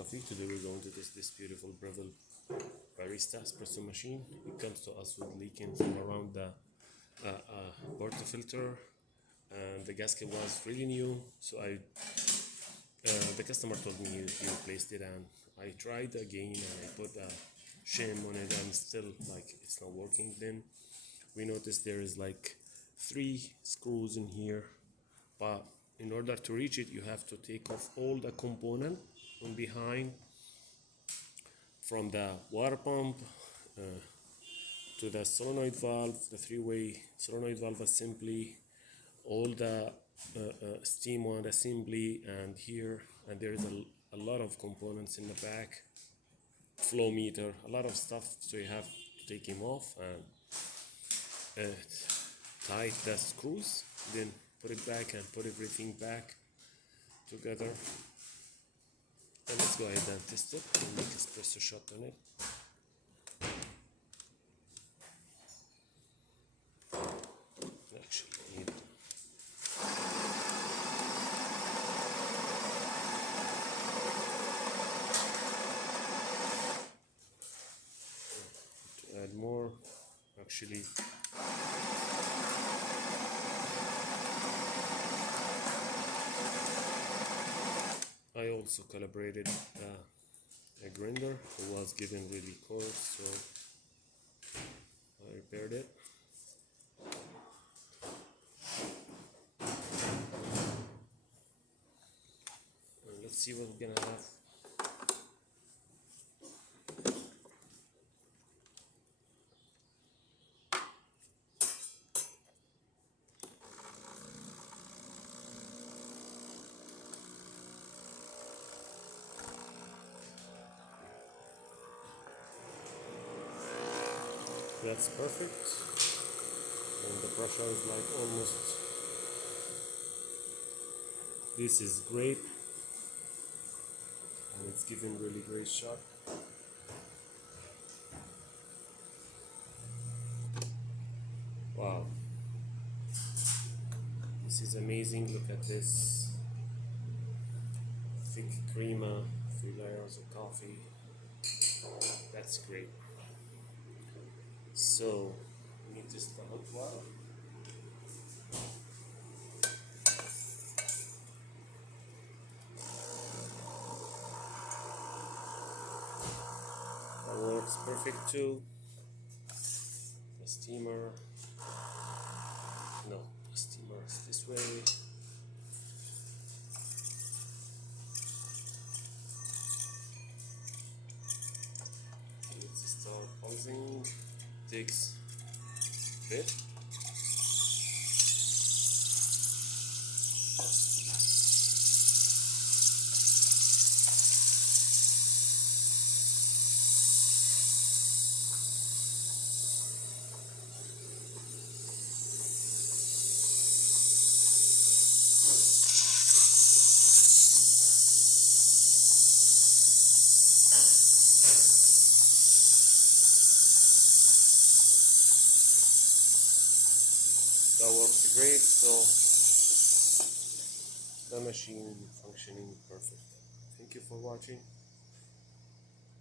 Coffee. Today we're going to test this beautiful Breville Barista espresso machine. It comes to us with leaking from around the portafilter, and the gasket was really new. So the customer told me he replaced it, and I tried again and I put a shim on it, and still it's not working. Then we noticed there is 3 screws in here, but in order to reach it you have to take off all the component from behind, from the water pump to the solenoid valve, the 3-way solenoid valve assembly, all the steam wand assembly, and here, and there is a lot of components in the back, flow meter, a lot of stuff. So you have to take him off and tight the screws, then put it back and put everything back together. And let's go ahead and test it and make espresso shot on it. Actually, to add more, actually. I also calibrated a grinder. It was getting really coarse, so I repaired it. And let's see what we're gonna have. That's perfect, and the pressure is almost, this is great, and it's giving really great shot. Wow, this is amazing. Look at this thick crema, 3 layers of coffee. That's great. So we need just the hot water. That works perfect too. The steamer, no, the steamer is this way. Let's start pulsing. Takes a bit. That works great, so the machine functioning perfect. Thank you for watching.